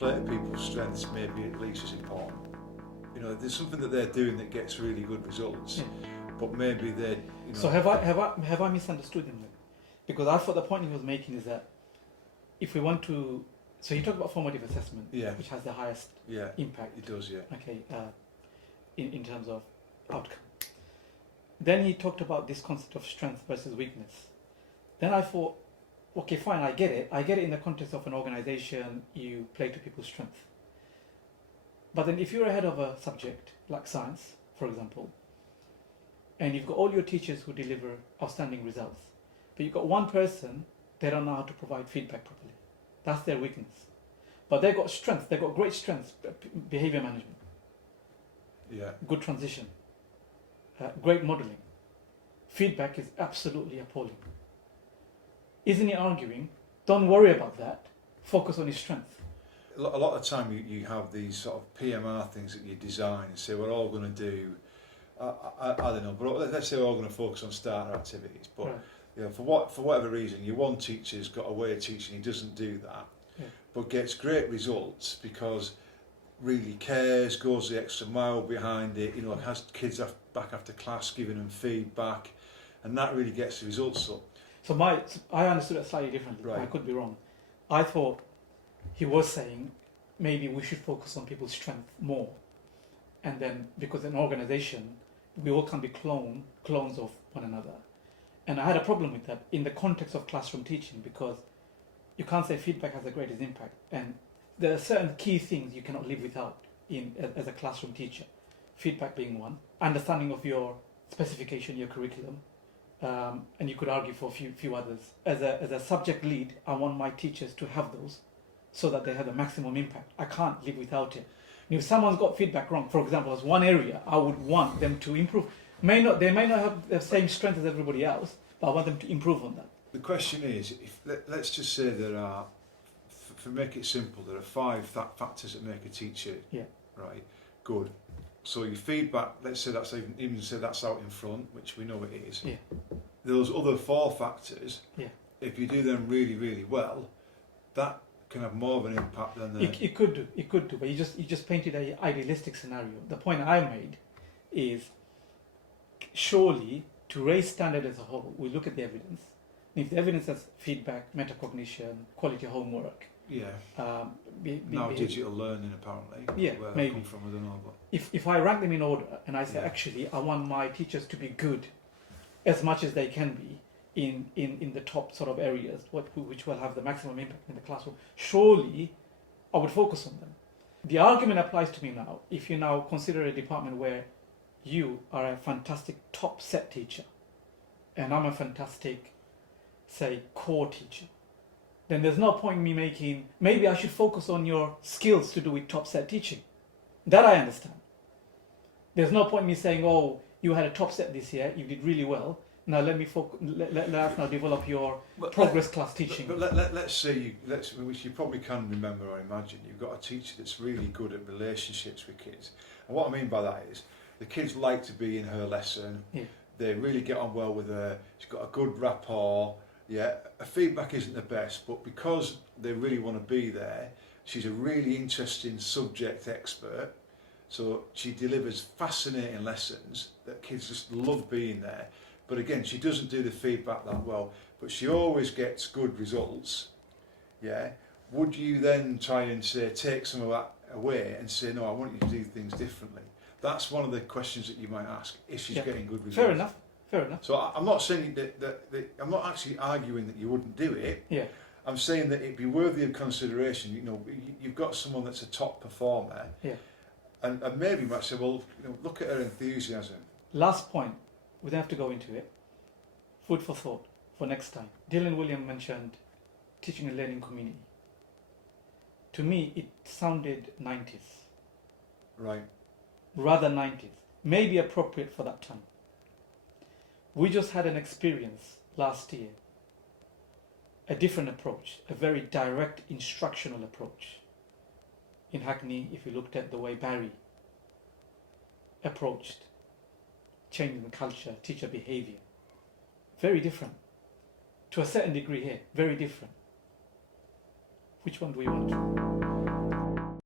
play to people's strengths maybe at least as important. You know, there's something that they're doing that gets really good results, but maybe they. You know, so have I misunderstood him then? Because I thought the point he was making is that if we want to, so he talked about formative assessment, which has the highest impact. It does, Okay, in terms of outcome. Then he talked about this concept of strength versus weakness. Then I thought, okay, fine, I get it. I get it in the context of an organization, you play to people's strength. But then if you're ahead of a subject, like science, for example, and you've got all your teachers who deliver outstanding results, but you've got one person, they don't know how to provide feedback properly. That's their weakness. But they've got strengths, they've got great strengths, behavior management, good transition, great modeling. Feedback is absolutely appalling. Isn't he arguing, don't worry about that, focus on his strength? A lot of the time you have these sort of PMR things that you design and say we're all going to do, I don't know, but let's say we're all going to focus on starter activities, but you know, for whatever reason, your one teacher's got a way of teaching, he doesn't do that, but gets great results because really cares, goes the extra mile behind it, you know, has kids back after class giving them feedback, and that really gets the results up. So I understood it slightly differently. I could be wrong. I thought he was saying maybe we should focus on people's strength more, and then because in an organization we all can be clones of one another, and I had a problem with that in the context of classroom teaching, because you can't say feedback has the greatest impact, and there are certain key things you cannot live without as a classroom teacher, feedback being one, understanding of your specification, your curriculum, and you could argue for a few others. As a subject lead, I want my teachers to have those so that they have the maximum impact. I can't live without it. And if someone's got feedback wrong, for example, as one area, I would want them to improve. They may not have the same strength as everybody else, but I want them to improve on that. The question is, let's just say there are, for make it simple, there are 5 factors that make a teacher right good. So your feedback, let's say that's even say that's out in front, which we know it is. Those other 4 factors, if you do them really, really well, that can have more of an impact than the... It could do, but you just painted an idealistic scenario. The point I made is, surely, to raise standard as a whole, we look at the evidence. And if the evidence has feedback, metacognition, quality homework, now digital learning apparently, where maybe. that come from, I don't know. But if I rank them in order and I say actually I want my teachers to be good as much as they can be in the top sort of areas which will have the maximum impact in the classroom, surely I would focus on them. The argument applies to me now if you now consider a department where you are a fantastic top set teacher and I'm a fantastic, say, core teacher. Then there's no point in me making, maybe I should focus on your skills to do with top set teaching. That I understand. There's no point in me saying, oh, you had a top set this year, you did really well, now let us now develop your progress class teaching. But let's say, which you probably can remember or imagine, you've got a teacher that's really good at relationships with kids. And what I mean by that is, the kids like to be in her lesson, they really get on well with her, she's got a good rapport. Her feedback isn't the best, but because they really want to be there, she's a really interesting subject expert, so she delivers fascinating lessons that kids just love being there. But again, she doesn't do the feedback that well, but she always gets good results. Would you then try and say, take some of that away and say, no, I want you to do things differently? That's one of the questions that you might ask, if she's getting good results. Fair enough. So I'm not saying that I'm not actually arguing that you wouldn't do it. I'm saying that it'd be worthy of consideration. You know, you've got someone that's a top performer, and maybe you might say, well, you know, look at her enthusiasm. Last point, we don't have to go into it. Food for thought for next time. Dylan William mentioned teaching and learning community. To me, it sounded 90s. Right. Rather 90s. Maybe appropriate for that time. We just had an experience last year, a different approach, a very direct instructional approach. In Hackney, if you looked at the way Barry approached changing the culture, teacher behavior, very different. To a certain degree here, very different. Which one do we want to?